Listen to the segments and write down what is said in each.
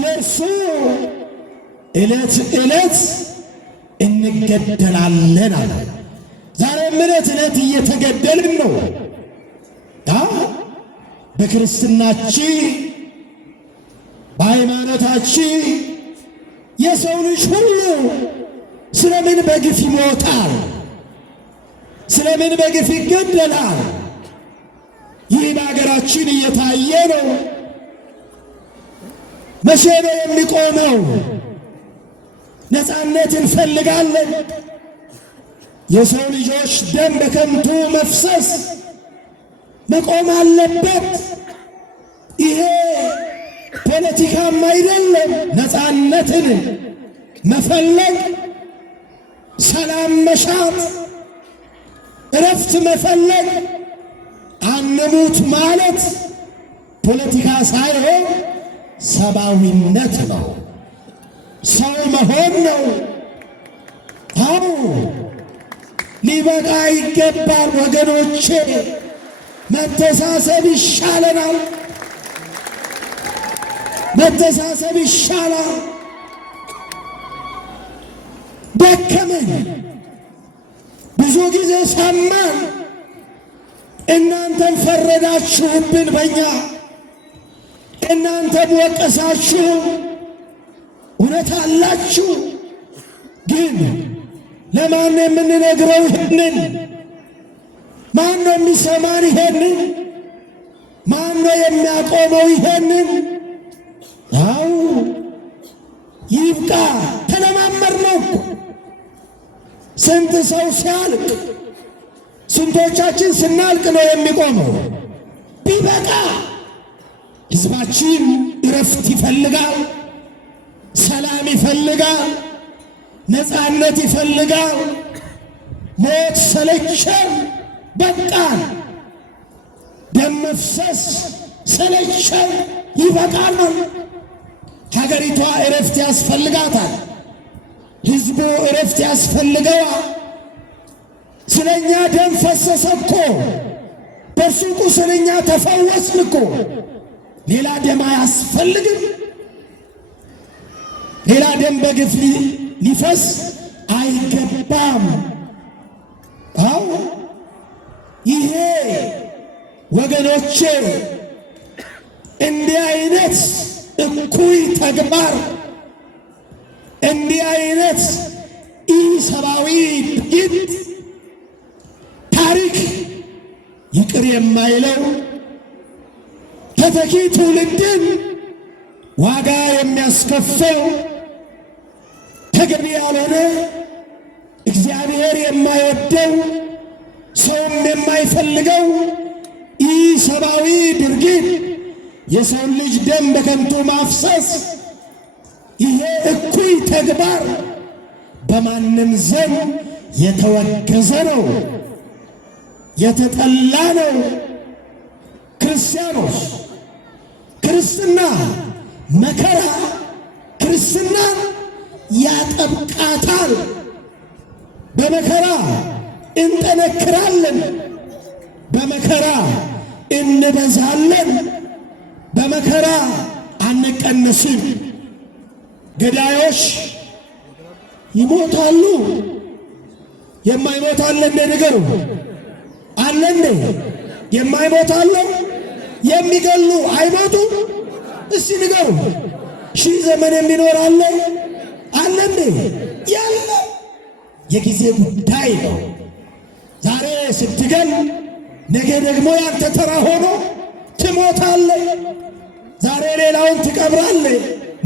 ስለርሱ ዕለት ዕለት እንገደላለን አለ። ዛሬም ዕለት ዕለት እየተገደልን ነው። በክርስትናችን በሃይማኖታችን የሰው ልጅ ሁሉ ስለምን በግፍ ይሞታል? ስለምን በግፍ ይገደላል? ይህ በአገራችን እየታየ ነው። መቼ ነው የሚቆመው? ነፃነት እንፈልጋለን። የሰው ልጆች ደም በከንቱ መፍሰስ መቆም አለበት። ይሄ ፖለቲካም አይደለም። ነፃነትን መፈለግ፣ ሰላም መሻት፣ እረፍት መፈለግ፣ አንሙት ማለት ፖለቲካ ሳይሆን ሰብአዊነት ነው። ሰው መሆን ነው። አዎ ሊበቃ ይገባል ወገኖቼ። መተሳሰብ ይሻለናል። መተሳሰብ ይሻላል። ደከመን፣ ብዙ ጊዜ ሰማን። እናንተም ፈረዳችሁብን በእኛ፣ እናንተም ወቀሳችሁ። እውነት አላችሁ። ግን ለማን የምንነግረው ይሄንን? ማን ነው የሚሰማን ይሄንን? ማን ነው የሚያቆመው ይሄንን? አው ይብቃ። ተለማመር ነው እኮ። ስንት ሰው ሲያልቅ፣ ስንቶቻችን ስናልቅ ነው የሚቆመው? ቢበቃ። ሕዝባችን እረፍት ይፈልጋል፣ ሰላም ይፈልጋል፣ ነፃነት ይፈልጋል። ሞት ሰለቸን፣ በቃን። ደም መፍሰስ ሰለቸን፣ ይበቃናል። ሀገሪቷ እረፍት ያስፈልጋታል። ሕዝቡ እረፍት ያስፈልገዋል። ስለኛ ደም ፈሰሰ እኮ፣ በእርሱ ቁስል እኛ ተፈወስን እኮ። ሌላ ደም አያስፈልግም። ሌላ ደም በግፍ ሊፈስ አይገባም። አዎ ይሄ ወገኖቼ እንዲህ አይነት እኩይ ተግባር፣ እንዲህ አይነት ኢሰብአዊ ድርጊት ታሪክ ይቅር የማይለው ተተኪ ትውልድን ዋጋ የሚያስከፍል ተገቢ ያልሆነ እግዚአብሔር የማይወደው ሰውም የማይፈልገው ኢሰብአዊ ድርጊት፣ የሰው ልጅ ደም በከንቱ ማፍሰስ፣ ይሄ እኩይ ተግባር በማንም ዘንድ የተወገዘ ነው፣ የተጠላ ነው። ክርስቲያኖች ክርስትና መከራ ክርስትናን ያጠብቃታል። በመከራ እንጠነክራለን፣ በመከራ እንበዛለን፣ በመከራ አንቀነስም። ገዳዮች ይሞታሉ። የማይሞት አለ እንደ ንገሩ አለ እንደ የማይሞት አለ። የሚገሉ አይሞቱ እስቲ ንገሩ። ሺህ ዘመን የሚኖር አለ አለ እንደ ያለ የጊዜ ጉዳይ ነው። ዛሬ ስትገል ነገ ደግሞ ያንተ ተራ ሆኖ ትሞታለህ። ዛሬ ሌላውን ትቀብራለህ፣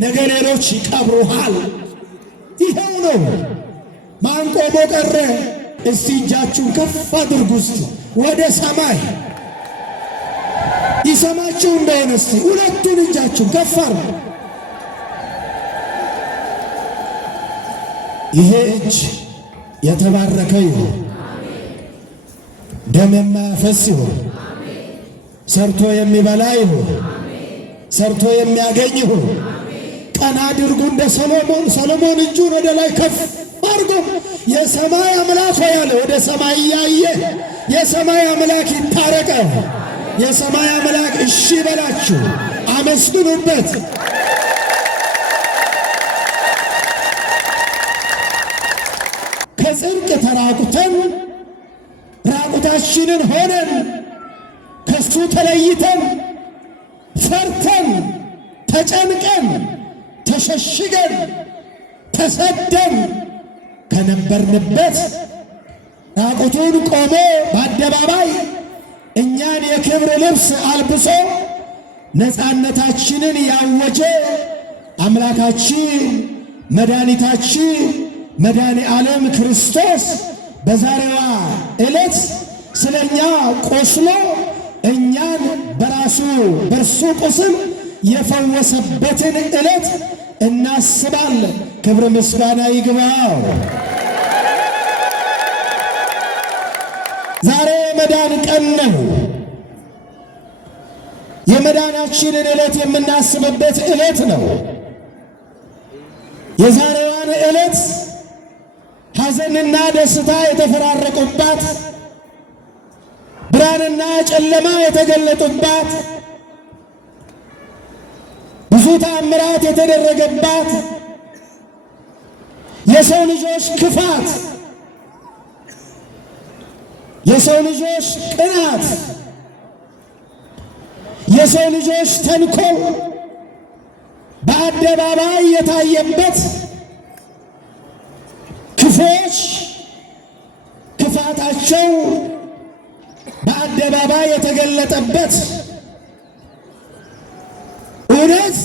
ነገ ሌሎች ይቀብሩሃል። ይኸው ነው። ማን ቆሞ ቀረ? እስቲ እጃችሁን ከፍ አድርጉ እስቲ ወደ ሰማይ። ይሰማችሁ እንደሆነ እስቲ ሁለቱን እጃችሁን ከፍ አድርጉ። ይሄ እጅ የተባረከ ይሁን፣ ደም የማያፈስ ይሁን፣ ሰርቶ የሚበላ ይሁን፣ ሰርቶ የሚያገኝ ይሁን። ቀና አድርጉ እንደ ሰሎሞን እጁን ወደ ላይ ከፍ አድርጎ የሰማይ አምላክ ሆይ አለ። ወደ ሰማይ እያየ የሰማይ አምላክ ይታረቀ። የሰማይ አምላክ እሺ በላችሁ፣ አመስግኑበት። ብቻችንን ሆነን ከሱ ተለይተን ፈርተን ተጨንቀን ተሸሽገን ተሰደን ከነበርንበት ራቁቱን ቆሞ በአደባባይ እኛን የክብር ልብስ አልብሶ ነፃነታችንን ያወጀ አምላካችን መድኃኒታችን መድኃኔ ዓለም ክርስቶስ በዛሬዋ ዕለት ስለኛ ቆስሎ እኛን በእርሱ ቁስል የፈወሰበትን ዕለት እናስባለን። ክብር ምስጋና ይግባው። ዛሬ የመዳን ቀን ነው። የመዳናችንን ዕለት የምናስብበት ዕለት ነው። የዛሬዋን ዕለት ሐዘንና ደስታ የተፈራረቁባት፣ ብርሃንና ጨለማ የተገለጡባት፣ ብዙ ተአምራት የተደረገባት፣ የሰው ልጆች ክፋት፣ የሰው ልጆች ቅናት፣ የሰው ልጆች ተንኮል በአደባባይ የታየበት፣ ክፎች ክፋታቸው በአደባባይ የተገለጠበት፣ እውነት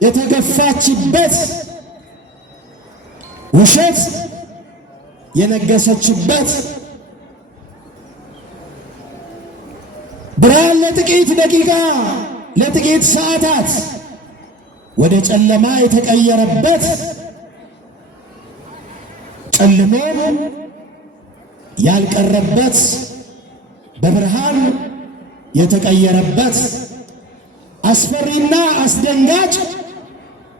የተገፋችበት፣ ውሸት የነገሰችበት፣ ብርሃን ለጥቂት ደቂቃ ለጥቂት ሰዓታት ወደ ጨለማ የተቀየረበት፣ ጨልሞም ያልቀረበት በብርሃን የተቀየረበት አስፈሪና አስደንጋጭ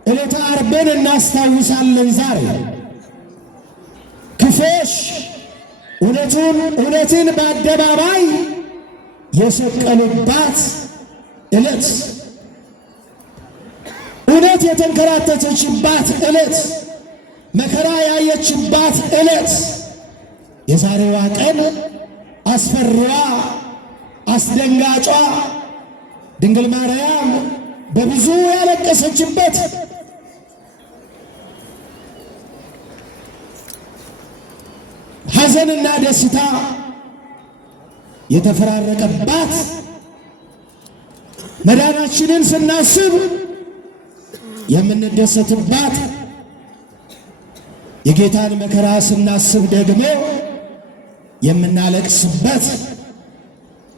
ዕለተ ዓርብን እናስታውሳለን። ዛሬ ክፎች እውነትን በአደባባይ የሰቀሉባት ዕለት፣ እውነት የተንከራተተችባት ዕለት፣ መከራ ያየችባት ዕለት፣ የዛሬዋ ቀን አስፈሪዋ አስደንጋጯ ድንግል ማርያም በብዙ ያለቀሰችበት፣ ሐዘንና ደስታ የተፈራረቀባት፣ መዳናችንን ስናስብ የምንደሰትባት፣ የጌታን መከራ ስናስብ ደግሞ የምናለቅስበት፣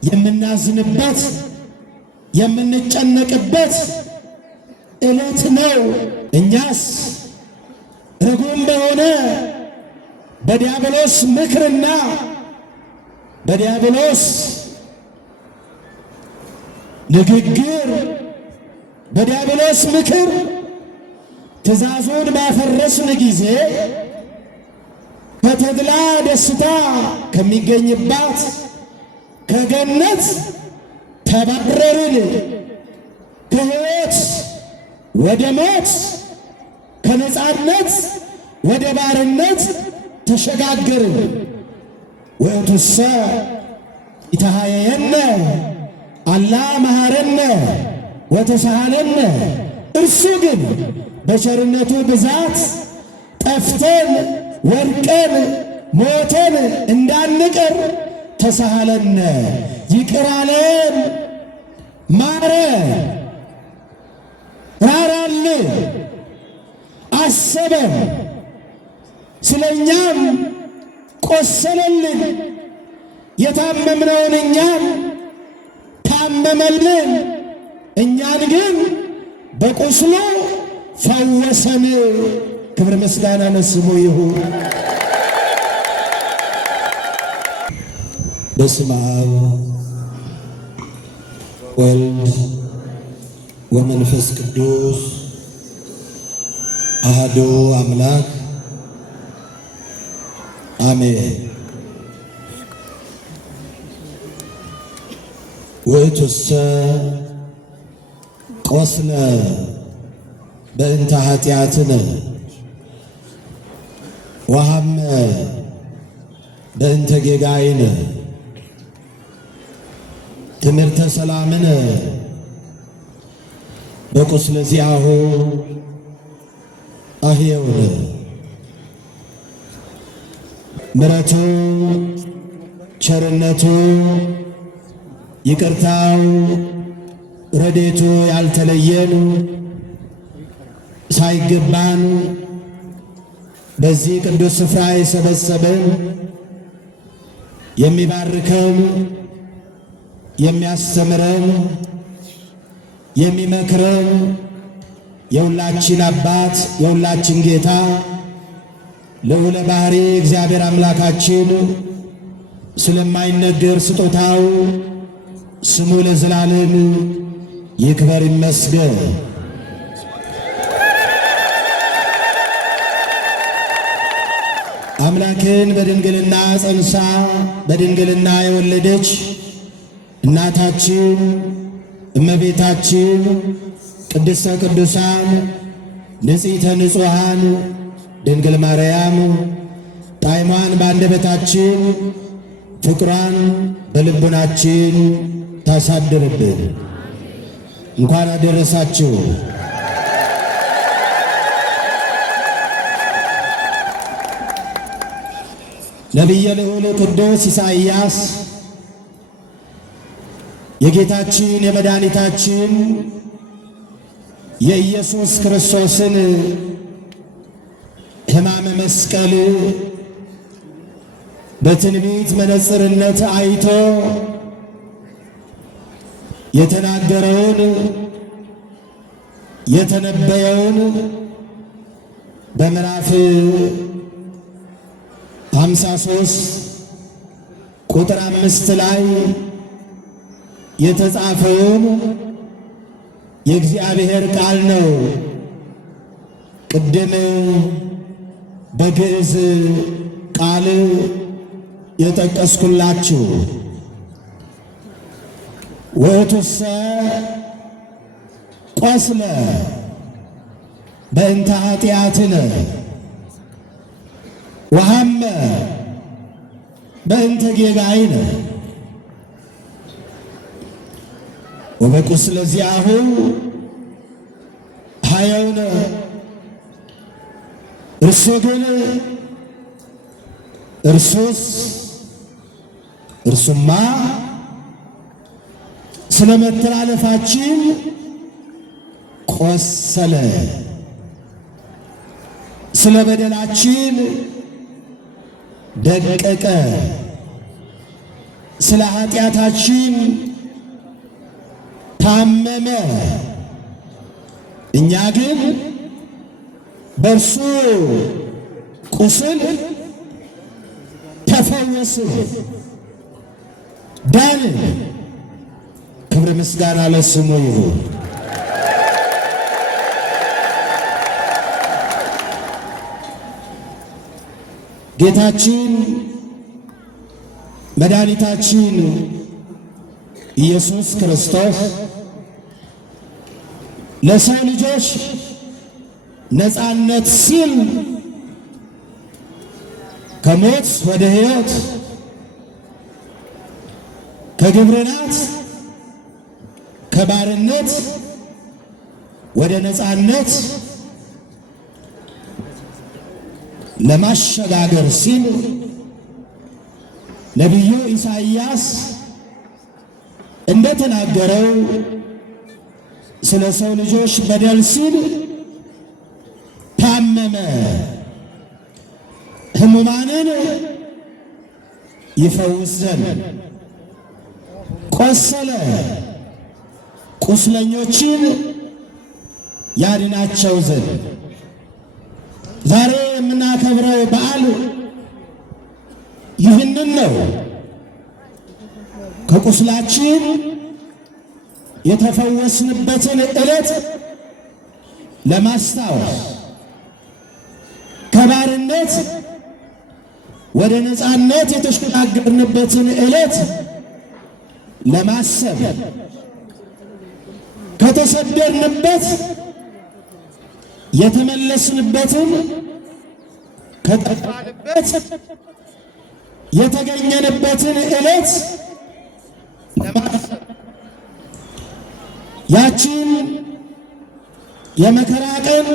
የምናዝንበት፣ የምንጨነቅበት ዕለት ነው። እኛስ ርጉም በሆነ በዲያብሎስ ምክርና በዲያብሎስ ንግግር፣ በዲያብሎስ ምክር ትእዛዙን ባፈረስን ጊዜ ከተድላ ደስታ ከሚገኝባት ከገነት ተባረርን፣ ከሕይወት ወደ ሞት፣ ከነጻነት ወደ ባርነት ተሸጋገርን። ወእቱሰ ኢተሃየየነ አላ መሐረነ ወተሳሃለነ። እርሱ ግን በቸርነቱ ብዛት ጠፍተን ወድቀን ሞተን እንዳንቀር ተሳሃለነ፣ ይቅር አለን፣ ማረ፣ ራራልን፣ አሰበን፣ ስለኛም ቆሰለልን። የታመምነውን እኛን ታመመልን፣ እኛን ግን በቁስሉ ፈወሰን። ክብር ምስጋና ለስሙ ይሁን። በስመ አብ ወልድ ወመንፈስ ቅዱስ አሐዱ አምላክ አሜን። ውእቱሰ ቆስለ በእንተ ኃጢአትነ ወሐመ በእንተ ጌጋይነ ትምህርተ ሰላምን በቁስለ ዚአሁ አህየውን ምሕረቱ ቸርነቱ ይቅርታው ረድኤቱ ያልተለየን ሳይገባን በዚህ ቅዱስ ስፍራ የሰበሰበን የሚባርከን የሚያስተምረን የሚመክረን የሁላችን አባት የሁላችን ጌታ ልዑለ ባሕሪ እግዚአብሔር አምላካችን ስለማይነገር ስጦታው ስሙ ለዘላለም ይክበር ይመስገን። አምላክን በድንግልና ጸንሳ በድንግልና የወለደች እናታችን እመቤታችን ቅድስተ ቅዱሳን ንጽሕተ ንጹሐን ድንግል ማርያም ጣዕሟን በአንደበታችን ፍቅሯን በልቡናችን ታሳድርብን። እንኳን አደረሳችሁ። ነቢየ ልዑል ቅዱስ ኢሳይያስ የጌታችን የመድኃኒታችን የኢየሱስ ክርስቶስን ሕማመ መስቀል በትንቢት መነጽርነት አይቶ የተናገረውን የተነበየውን በምዕራፍ 53 ቁጥር 5 ላይ የተጻፈውን የእግዚአብሔር ቃል ነው። ቅድም በግዕዝ ቃል የጠቀስኩላችሁ ወእቱሰ ቆስለ በእንተ ኃጢአትነ ወሐመ በእንተ ጌጋይነ ወበቁስለ ዚአሁ ኀየውነ። እርሱ ግን እርሱማ ስለ መተላለፋችን ቆሰለ፣ ስለ በደላችን ደቀቀ፣ ስለ ኃጢአታችን ታመመ። እኛ ግን በእርሱ ቁስል ተፈወስን፣ ዳንን። ክብር ምስጋና ለስሙ ይሁን። ጌታችን መድኃኒታችን ኢየሱስ ክርስቶስ ለሰው ልጆች ነፃነት ሲል ከሞት ወደ ሕይወት ከግብርናት ከባርነት ወደ ነፃነት ለማሸጋገር ሲል ነቢዩ ኢሳይያስ እንደተናገረው ስለ ሰው ልጆች በደል ሲል ታመመ፣ ሕሙማንን ይፈውስ ዘንድ ቆሰለ፣ ቁስለኞችን ያድናቸው ዘንድ። ዛሬ የምናከብረው በዓል ይህንን ነው። ከቁስላችን የተፈወስንበትን ዕለት ለማስታወስ፣ ከባርነት ወደ ነፃነት የተሸጋገርንበትን ዕለት ለማሰብ፣ ከተሰደድንበት የተመለስንበትን ከጠፋንበት የተገኘንበትን ዕለት ለማሰብ ያችን የመከራ ቀን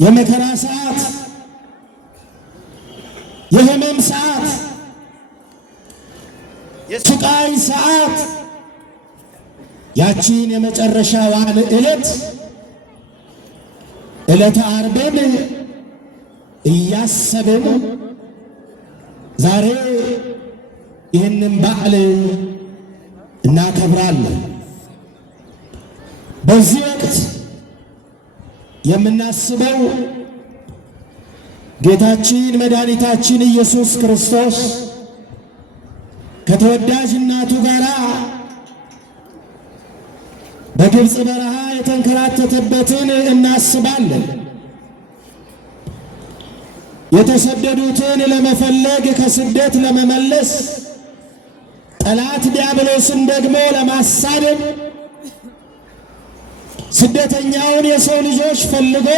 የመከራ ሰዓት የሕመም ሰዓት የስቃይ ሰዓት ያችን የመጨረሻዋን ዕለተ ዓርብን እያሰብን ዛሬ ይህንን በዓል እናከብራለን። በዚህ ወቅት የምናስበው ጌታችን መድኃኒታችን ኢየሱስ ክርስቶስ ከተወዳጅ እናቱ ጋር በግብፅ በረሃ የተንከራተተበትን እናስባለን። የተሰደዱትን ለመፈለግ ከስደት ለመመለስ ጠላት ዲያብሎስን ደግሞ ለማሳደድ ስደተኛውን የሰው ልጆች ፈልጎ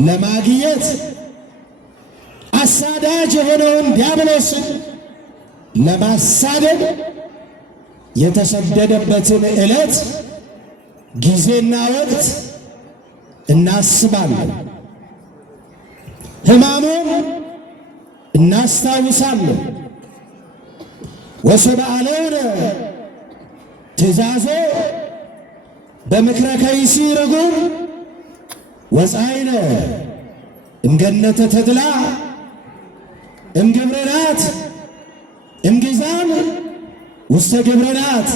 ለማግኘት አሳዳጅ የሆነውን ዲያብሎስን ለማሳደድ የተሰደደበትን ዕለት ጊዜና ወቅት እናስባለን። ሕማሙን እናስታውሳለን። ወሰብአለነ ትእዛዞ በምክረ ከይሲ ርጉም ወፃይነ እምገነተ ተድላ እምግብርናት እምጊዛም ውስተ ግብርናት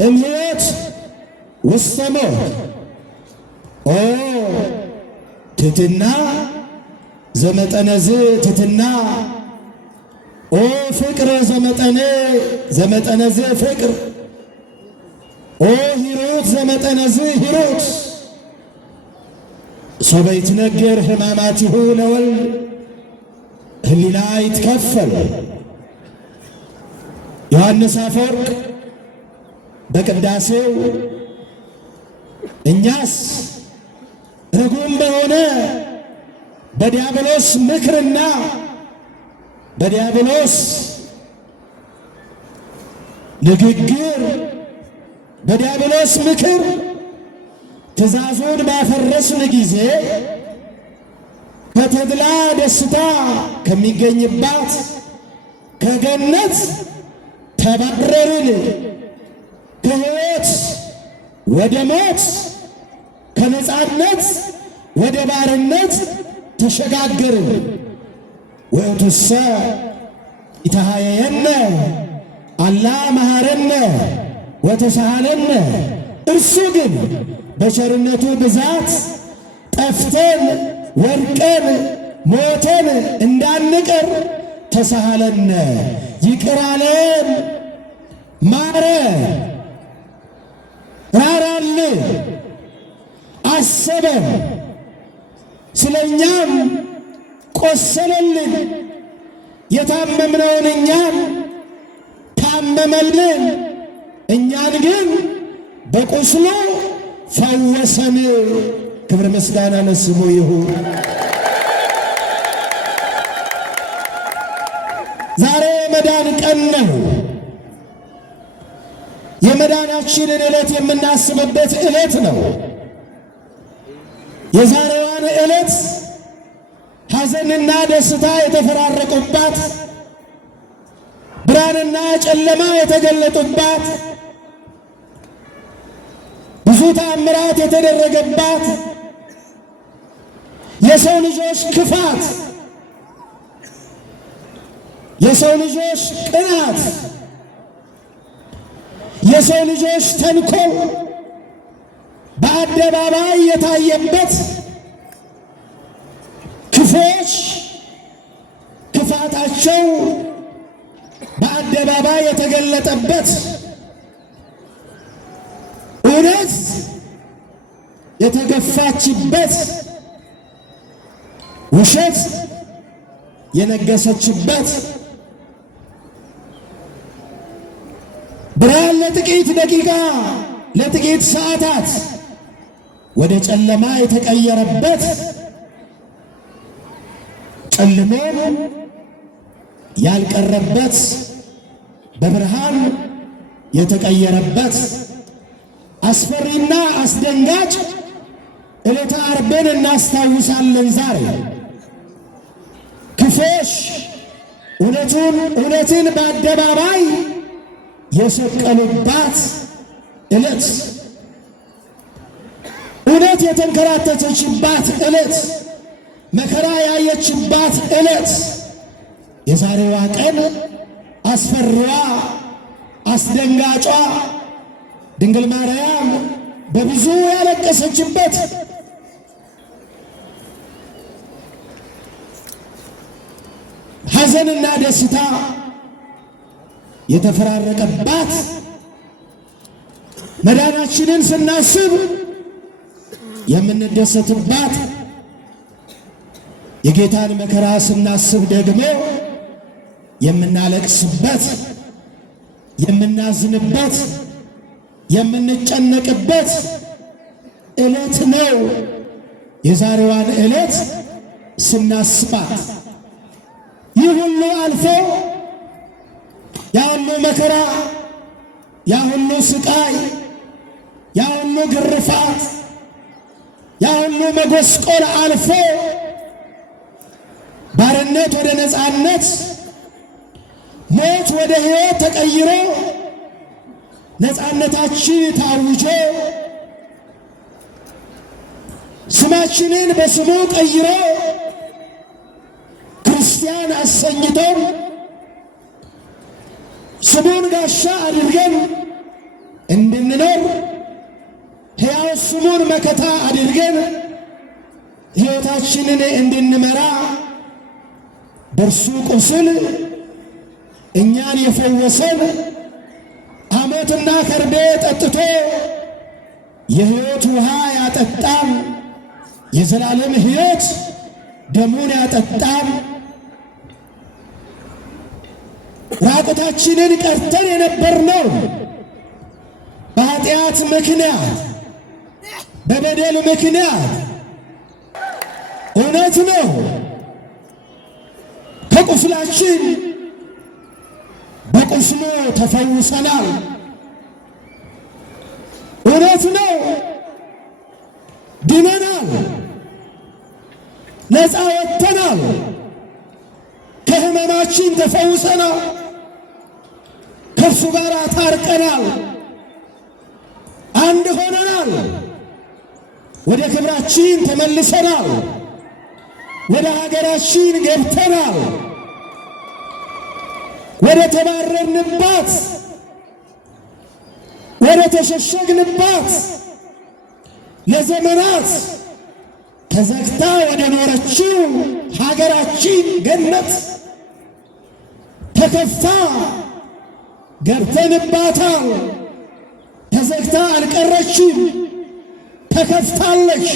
እምሕይወት ውስተ ሞት። ኦ ትሕትና ዘመጠነዝ ትሕትና፣ ኦ ፍቅር ዘመጠነዝ ፍቅር፣ ኦ ሂሩት ዘመጠነዝ ሂሩት። ሶበ ይትነገር ሕማማቲሁ ለወልድ ህሊና ይትከፈል። ዮሐንስ አፈወርቅ በቅዳሴው እኛስ ርጉም በሆነ በዲያብሎስ ምክርና በዲያብሎስ ንግግር በዲያብሎስ ምክር ትእዛዙን ባፈረስን ጊዜ ከተድላ ደስታ ከሚገኝባት ከገነት ተባረርን፣ ከሕይወት ወደ ሞት ከነጻነት ወደ ባርነት ተሸጋገርን። ወእቱሰ ኢተሃየየነ አላ መሐረነ ወተሳሃለነ። እርሱ ግን በቸርነቱ ብዛት ጠፍተን ወድቀን ሞተን እንዳንቀር ተሳሃለነ፣ ይቅር አለን፣ ማረ፣ ራራልን፣ አሰበን፣ ስለኛም ቆሰለልን። የታመምነውን እኛን ታመመልን፣ እኛን ግን በቁስሉ ፈወሰን። ክብር ምስጋና ለስሙ ይሁን። ዛሬ የመዳን ቀን ነው። የመዳናችንን ዕለት የምናስብበት ዕለት ነው። የዛሬዋን ዕለት ሐዘንና ደስታ የተፈራረቁባት፣ ብርሃንና ጨለማ የተገለጡባት፣ ብዙ ተአምራት የተደረገባት፣ የሰው ልጆች ክፋት፣ የሰው ልጆች ቅናት፣ የሰው ልጆች ተንኮል በአደባባይ የታየበት፣ ክፎች ክፋታቸው በአደባባይ የተገለጠበት፣ እውነት የተገፋችበት፣ ውሸት የነገሰችበት፣ ብርሃን ለጥቂት ደቂቃ ለጥቂት ሰዓታት ወደ ጨለማ የተቀየረበት፣ ጨልሞም ያልቀረበት፣ በብርሃን የተቀየረበት አስፈሪና አስደንጋጭ ዕለተ ዓርብን እናስታውሳለን። ዛሬ ክፎች እውነትን በአደባባይ የሰቀሉባት ዕለት፣ እውነት የተንከራተተችባት ዕለት፣ መከራ ያየችባት ዕለት፣ የዛሬዋ ቀን አስፈሪዋ አስደንጋጯ ድንግል ማርያም በብዙ ያለቀሰችበት ሐዘንና ደስታ የተፈራረቀባት መዳናችንን ስናስብ የምንደሰትባት የጌታን መከራ ስናስብ ደግሞ የምናለቅስበት የምናዝንበት የምንጨነቅበት ዕለት ነው። የዛሬዋን ዕለት ስናስባት ይህ ሁሉ አልፎ ያ ሁሉ መከራ፣ ያ ሁሉ ስቃይ፣ ያ ሁሉ ግርፋት፣ ያ ሁሉ መጎስቆል አልፎ ባርነት ወደ ነፃነት፣ ሞት ወደ ሕይወት ተቀይሮ ነፃነታችን ታውጆ ስማችንን በስሙ ቀይሮ ክርስቲያን አሰኝቶን ስሙን ጋሻ አድርገን እንድንኖር ሕያው ስሙን መከታ አድርገን ሕይወታችንን እንድንመራ በእርሱ ቁስል እኛን የፈወሰን ሐሞትና ከርቤ ጠጥቶ የሕይወት ውሃ ያጠጣን የዘላለም ሕይወት ደሙን ያጠጣን ራቁታችንን ቀርተን የነበርነው በኃጢአት ምክንያት በበደል ምክንያት እውነት ነው ከቁስላችን በቁስሉ ተፈውሰናል። እውነት ነው ድነናል፣ ነፃ ወጥተናል፣ ከሕመማችን ተፈውሰናል፣ ከእርሱ ጋር ታርቀናል፣ አንድ ሆነናል፣ ወደ ክብራችን ተመልሰናል፣ ወደ ሀገራችን ገብተናል፣ ወደ ተባረርንባት ወደ ተሸሸግንባት ለዘመናት ተዘግታ ወደ ኖረችው ሀገራችን ገነት ተከፍታ ገብተንባታል። ተዘግታ አልቀረችም፣ ተከፍታለች።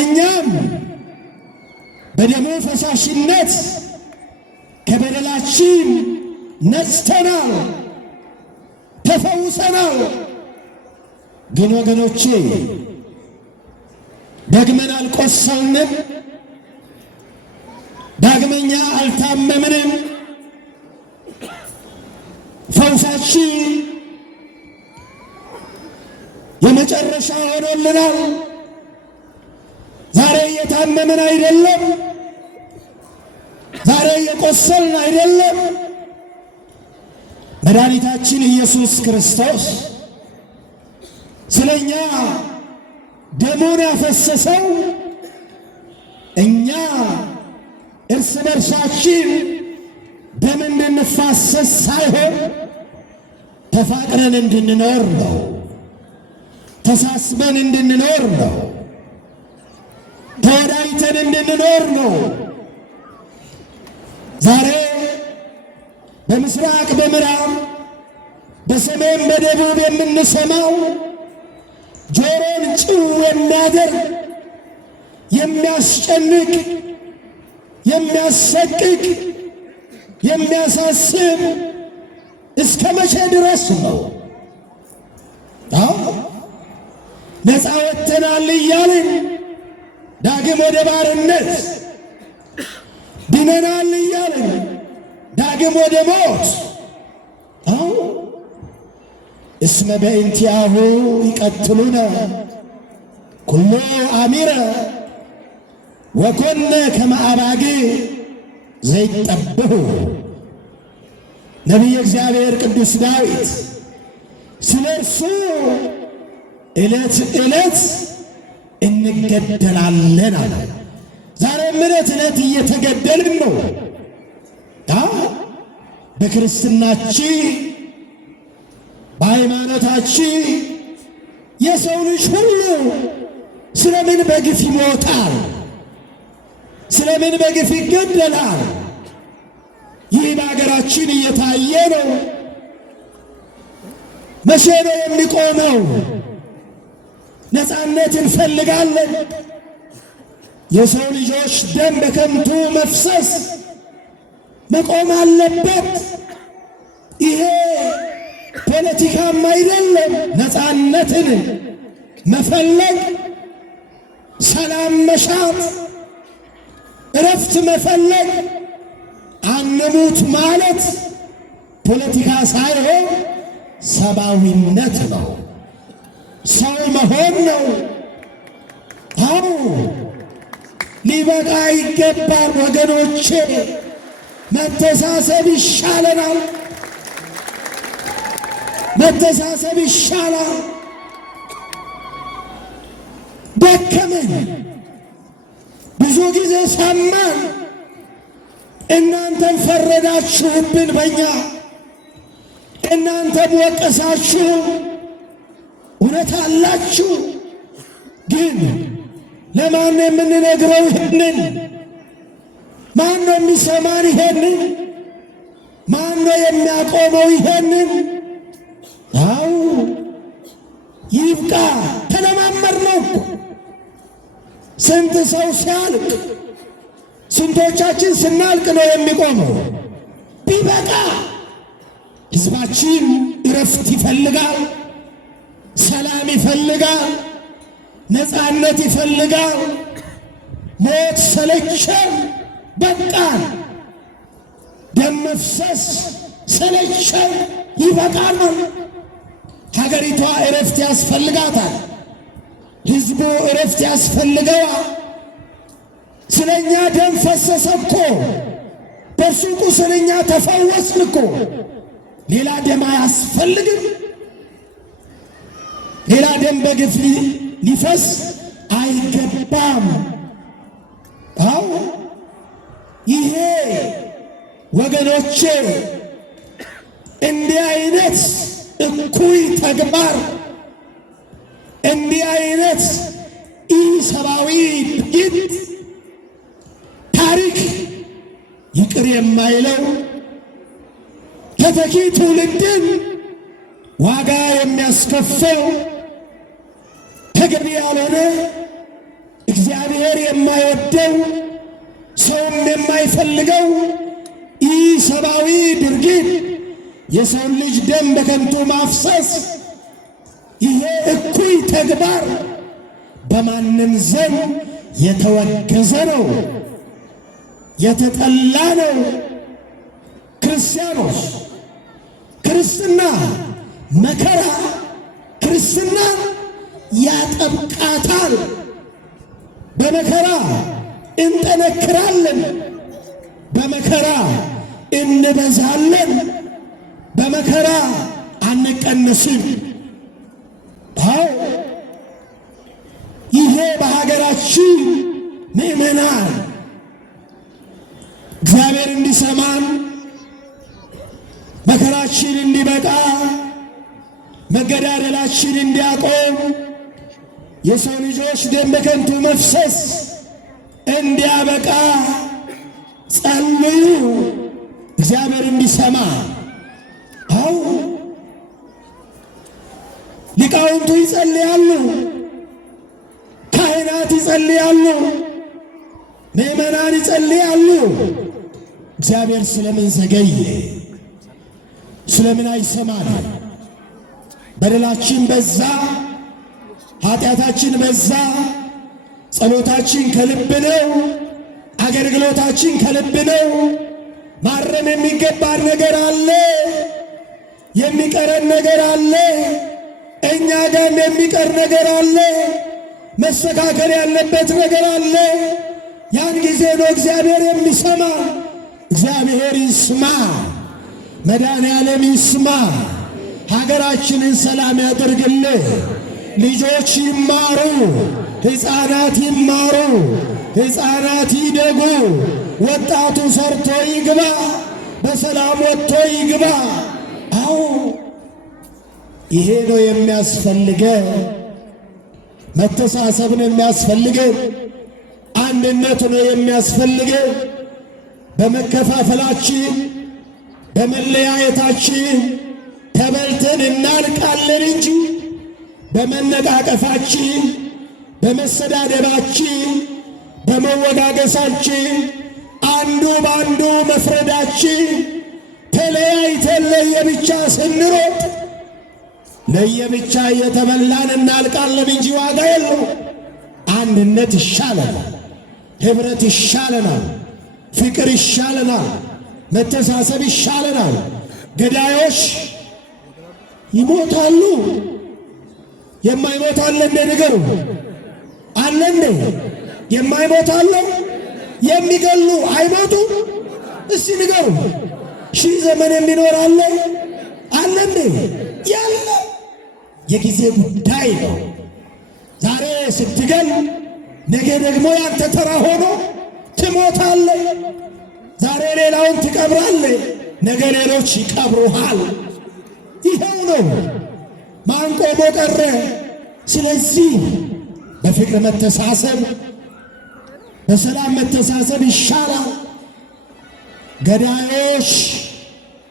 እኛም በደሙ ፈሳሽነት ከበደላችን ነጽተናል፣ ተፈውሰናል። ግን ወገኖቼ ደግመን አልቆሰልንም፣ ዳግመኛ አልታመምንም። ፈውሳችን የመጨረሻ ሆኖልናል። ዛሬ እየታመምን አይደለም፣ ዛሬ እየቆሰልን አይደለም። መድኃኒታችን ኢየሱስ ክርስቶስ ስለኛ ደሙን ያፈሰሰው እኛ እርስ በርሳችን ደም እንድንፋሰስ ሳይሆን ተፋቅረን እንድንኖር ነው። ተሳስበን እንድንኖር ነው። ተወዳይተን እንድንኖር ነው። ዛሬ በምስራቅ በምዕራብ በሰሜን በደቡብ የምንሰማው ጆሮን ጭው የሚያደርግ የሚያስጨንቅ የሚያሰቅቅ የሚያሳስብ እስከ መቼ ድረስ ነው? ነፃ ወጥተናል እያልን ዳግም ወደ ባርነት፣ ድነናል እያልን ዳግም ወደ ሞት እስመ በእንቲአሁ ይቀትሉነ ኩሎ አሚረ ወኮነ ከመ አባግዕ ዘይጠብሑ። ነቢየ እግዚአብሔር ቅዱስ ዳዊት ስለ እርሱ ዕለት ዕለት እንገደላለን አለ። ዛሬም ዕለት ዕለት እየተገደልን ነው። በክርስትናችን በሃይማኖታችን የሰው ልጅ ሁሉ ስለምን በግፍ ይሞታል? ስለምን በግፍ ይገደላል? ይህ በአገራችን እየታየ ነው። መቼ ነው የሚቆመው? ነፃነት እንፈልጋለን። የሰው ልጆች ደም በከንቱ መፍሰስ መቆም አለበት። ይሄ ፖለቲካም አይደለም። ነፃነትን መፈለግ፣ ሰላም መሻት፣ እረፍት መፈለግ፣ አንሙት ማለት ፖለቲካ ሳይሆን ሰብአዊነት ነው። ሰው መሆን ነው። አዎ ሊበቃ ይገባል ወገኖቼ። መተሳሰብ ይሻለናል። መተሳሰብ ይሻላል። ደከመን፣ ብዙ ጊዜ ሰማን። እናንተም ፈረዳችሁብን በእኛ፣ እናንተም ወቀሳችሁ። እውነት አላችሁ። ግን ለማን የምንነግረው ይሄንን? ማን ነው የሚሰማን ይሄንን? ማን ነው የሚያቆመው ይሄንን? አው ይብቃ። ተለማመድ ነው እኮ። ስንት ሰው ሲያልቅ፣ ስንቶቻችን ስናልቅ ነው የሚቆመው? ቢበቃ። ሕዝባችን እረፍት ይፈልጋል፣ ሰላም ይፈልጋል፣ ነፃነት ይፈልጋል። ሞት ሰለቸን፣ በቃን። ደም መፍሰስ ሰለቸን፣ ይበቃናል። ሀገሪቷ እረፍት ያስፈልጋታል። ሕዝቡ እረፍት ያስፈልገዋል። ስለኛ ደም ፈሰሰ እኮ፣ በሱቁ ስለኛ ተፈወስን እኮ። ሌላ ደም አያስፈልግም። ሌላ ደም በግፍ ሊፈስ አይገባም። አዎ ይሄ ወገኖቼ እንዲህ አይነት እኩይ ተግባር፣ እንዲህ አይነት ኢሰብአዊ ድርጊት ታሪክ ይቅር የማይለው ተተኪ ትውልድን ዋጋ የሚያስከፍል ተገቢ ያልሆነ እግዚአብሔር የማይወደው ሰውም የማይፈልገው ኢሰብአዊ ድርጊት፣ የሰው ልጅ ደም በከንቱ ማፍሰስ፣ ይሄ እኩይ ተግባር በማንም ዘንድ የተወገዘ ነው፣ የተጠላ ነው። ክርስቲያኖች፣ ክርስትና መከራ ክርስትና ያጠብቃታል። በመከራ እንጠነክራለን፣ በመከራ እንበዛለን፣ በመከራ አንቀነስም። አዎ ይሄ በሀገራችን ምእመናን እግዚአብሔር እንዲሰማን መከራችን እንዲበቃ መገዳደላችን እንዲያቆም የሰው ልጆች ደም በከንቱ መፍሰስ እንዲያበቃ ጸልዩ፣ እግዚአብሔር እንዲሰማ። አው ሊቃውንቱ ይጸልያሉ፣ ካህናት ይጸልያሉ፣ ምእመናን ይጸልያሉ። እግዚአብሔር ስለምን ዘገየ? ስለምን አይሰማን? በደላችን በዛ፣ ኃጢአታችን በዛ። ጸሎታችን ከልብ ነው፣ አገልግሎታችን ከልብ ነው። ማረም የሚገባን ነገር አለ፣ የሚቀረን ነገር አለ። እኛ ጋርም የሚቀር ነገር አለ፣ መስተካከል ያለበት ነገር አለ። ያን ጊዜ ነው እግዚአብሔር የሚሰማ። እግዚአብሔር ይስማ፣ መድኃኔዓለም ይስማ። ሀገራችንን ሰላም ያደርግልህ። ልጆች ይማሩ፣ ሕፃናት ይማሩ፣ ሕፃናት ይደጉ። ወጣቱ ሰርቶ ይግባ፣ በሰላም ወጥቶ ይግባ። አዎ ይሄ ነው የሚያስፈልገ። መተሳሰብ ነው የሚያስፈልገ። አንድነት ነው የሚያስፈልገ። በመከፋፈላችን በመለያየታችን ተበልተን እናልቃለን እንጂ በመነቃቀፋችን በመሰዳደባችን በመወጋገሳችን አንዱ በአንዱ መፍረዳችን ተለያይተን ለየብቻ ስንሮጥ ለየብቻ እየተበላን እናልቃለን እንጂ ዋጋ የለው። አንድነት ይሻለናል፣ ኅብረት ይሻለናል፣ ፍቅር ይሻለናል፣ መተሳሰብ ይሻለናል። ገዳዮች ይሞታሉ። የማይሞት አለ እንደ ንገሩ አለ እንደ የማይሞት አለ? የሚገሉ አይሞቱ? እስቲ ንገሩ። ሺህ ዘመን የሚኖር አለ አለ እንደ? ያለ የጊዜ ጉዳይ ነው። ዛሬ ስትገል ነገ ደግሞ ያንተ ተራ ሆኖ ትሞታለህ። ዛሬ ሌላውን ትቀብራለህ፣ ነገ ሌሎች ይቀብሩሃል። ይኸው ነው። ማን ቆሞ ቀረ? ስለዚህ በፍቅር መተሳሰብ፣ በሰላም መተሳሰብ ይሻላል። ገዳዮች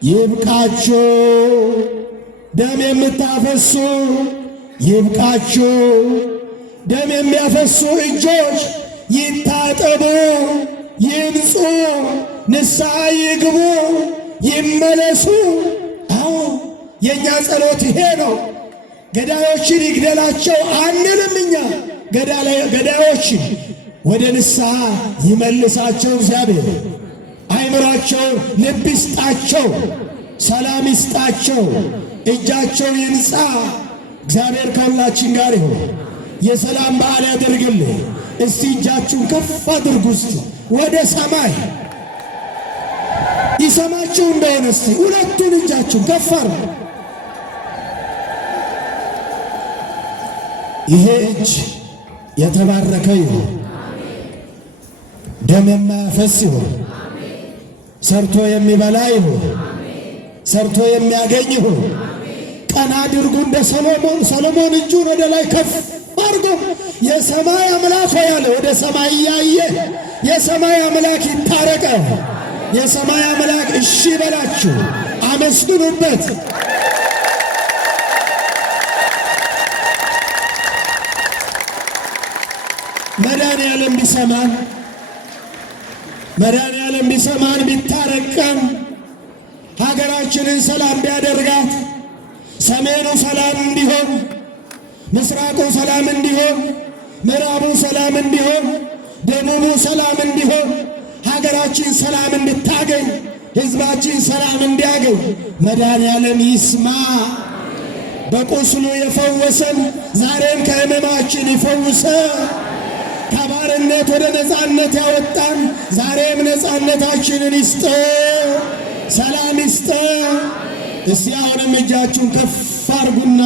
ይብቃችሁ፣ ደም የምታፈሱ ይብቃችሁ፣ ደም የሚያፈሱ እጆች ይታጠቡ፣ ይንጹ፣ ንስሐ ይግቡ፣ ይመለሱ። አዎ የእኛ ጸሎት ይሄ ነው። ገዳዮችን ይግደላቸው አንልም እኛ። ገዳዮችን ወደ ንስሐ ይመልሳቸው እግዚአብሔር። አይምሯቸው ልብ ይስጣቸው፣ ሰላም ይስጣቸው፣ እጃቸው ይንጻ። እግዚአብሔር ከሁላችን ጋር ይሁን። የሰላም በዓል ያደርግልህ። እስቲ እጃችሁን ከፍ አድርጉ እስቲ ወደ ሰማይ። ይሰማችሁ እንደሆነ እስቲ ሁለቱን እጃችሁን ከፍ አድርጉ። ይሄ እጅ የተባረከ ይሁን፣ ደም የማያፈስ ይሁን፣ ሰርቶ የሚበላ ይሁን፣ ሰርቶ የሚያገኝ ይሁን። ቀና አድርጉ እንደ ሰሎሞን እጁን ወደ ላይ ከፍ አድርጎ የሰማይ አምላክ ያለ ወደ ሰማይ እያየ የሰማይ አምላክ ይታረቀ። የሰማይ አምላክ እሺ በላችሁ፣ አመስግኑበት። መድኃኔዓለም ቢሰማን መድኃኔዓለም ቢሰማን ቢታረቀን ሀገራችንን ሰላም ቢያደርጋት ሰሜኑ ሰላም እንዲሆን፣ ምስራቁ ሰላም እንዲሆን፣ ምዕራቡ ሰላም እንዲሆን፣ ደቡቡ ሰላም እንዲሆን፣ ሀገራችን ሰላም እንድታገኝ፣ ሕዝባችን ሰላም እንዲያገኝ መድኃኔዓለም ይስማ። በቁስሉ የፈወሰን ዛሬም ከሕመማችን ይፈውሰ። ከባርነት ወደ ነፃነት ያወጣን ዛሬም ነፃነታችንን ይስጠ፣ ሰላም ይስጠ። እስቲ አሁንም እጃችሁን ከፍ አድርጉና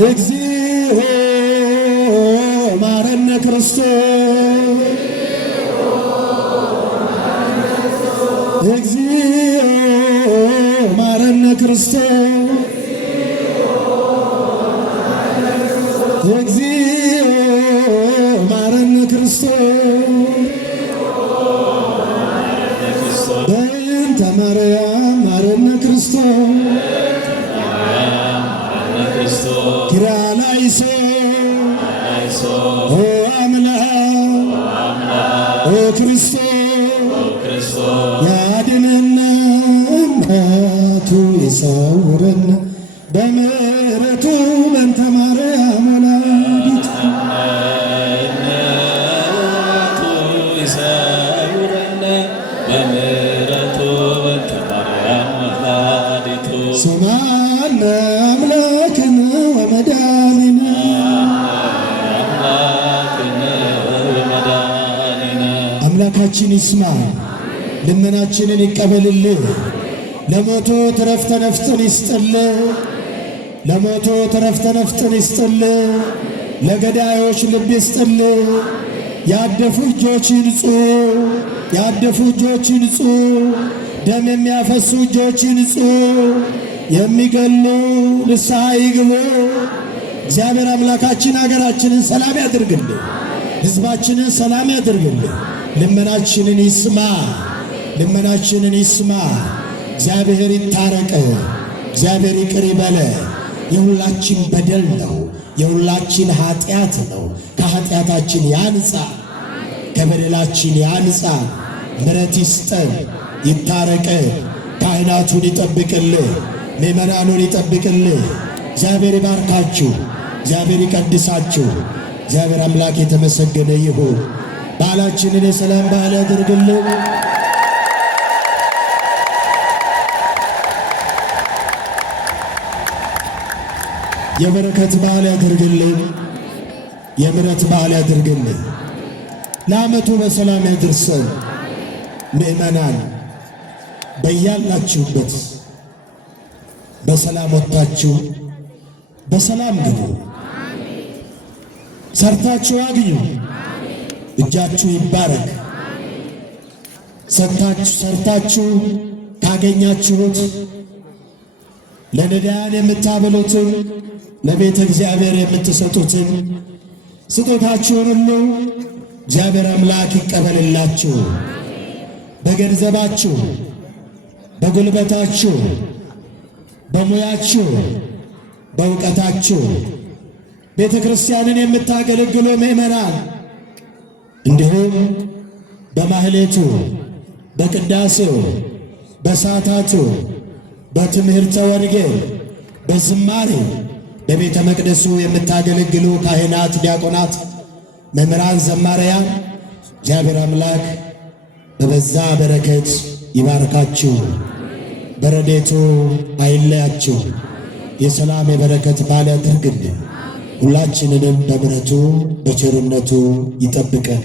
እግዚኦ ማረነ ክርስቶስ፣ እግዚኦ ማረነ ክርስቶስ፣ እግዚኦ ማረነ ክርስቶስ፣ በእንተ ማርያም ማረነ ክርስቶስ፣ ኪርያላይሶ ኦ አምላክ ኦ ክርስቶስ ያድነነ እምነቱ ይሰውረን በምሕረቱ በእንተ ማርያም ወላዲት አምላክነ ወመድኃኒነ አምላካችን ይስማ፣ ልመናችንን ይቀበልልህ። ለሞቶ ተረፍተ ነፍጥን ይስጥልህ። ለሞቶ ተረፍተ ነፍጥን ይስጥልህ። ለገዳዮች ልብ ይስጥልህ። ያደፉ እጆች ይንጹ፣ ያደፉ እጆች ይንጹ። ደም የሚያፈሱ እጆች ይንጹ። የሚገሉ ንስሐ ይግቡ። እግዚአብሔር አምላካችን አገራችንን ሰላም ያድርግልን፣ ሕዝባችንን ሰላም ያድርግልን። ልመናችንን ይስማ፣ ልመናችንን ይስማ። እግዚአብሔር ይታረቅ፣ እግዚአብሔር ይቅር ይበለ። የሁላችን በደል ነው፣ የሁላችን ኃጢአት ነው። ከኃጢአታችን ያንጻ፣ ከበደላችን ያንጻ። ምሕረት ይስጠን፣ ይታረቅ። ካህናቱን ይጠብቅልህ፣ ምእመናኑን ይጠብቅልህ። እግዚአብሔር ይባርካችሁ፣ እግዚአብሔር ይቀድሳችሁ። እግዚአብሔር አምላክ የተመሰገነ ይሁን። በዓላችንን የሰላም በዓል ያድርግልን። የበረከት በዓል ያድርግልን። የምሕረት በዓል ያድርግልን። ለዓመቱ በሰላም ያድርሰን። ምእመናን በያላችሁበት በሰላም ወጥታችሁ በሰላም ግቡ። ሰርታችሁ አግኙ። እጃችሁ ይባረክ። ሰርታችሁ ካገኛችሁት ለነዳያን የምታበሉትን ለቤተ እግዚአብሔር የምትሰጡትን ስጦታችሁን ሁሉ እግዚአብሔር አምላክ ይቀበልላችሁ። በገንዘባችሁ፣ በጉልበታችሁ፣ በሙያችሁ፣ በእውቀታችሁ ቤተ ክርስቲያንን የምታገለግሉ ምእመናን እንዲሁም በማህሌቱ፣ በቅዳሴው፣ በሰዓታቱ፣ በትምህርተ ወንጌል፣ በዝማሬ በቤተ መቅደሱ የምታገለግሉ ካህናት፣ ዲያቆናት፣ መምህራን፣ ዘማሪያን እግዚአብሔር አምላክ በበዛ በረከት ይባርካችሁ፣ በረድኤቱ አይለያችሁ። የሰላም የበረከት በዓል ያድርግልን። ሁላችንንም በምሕረቱ በቸርነቱ ይጠብቀን።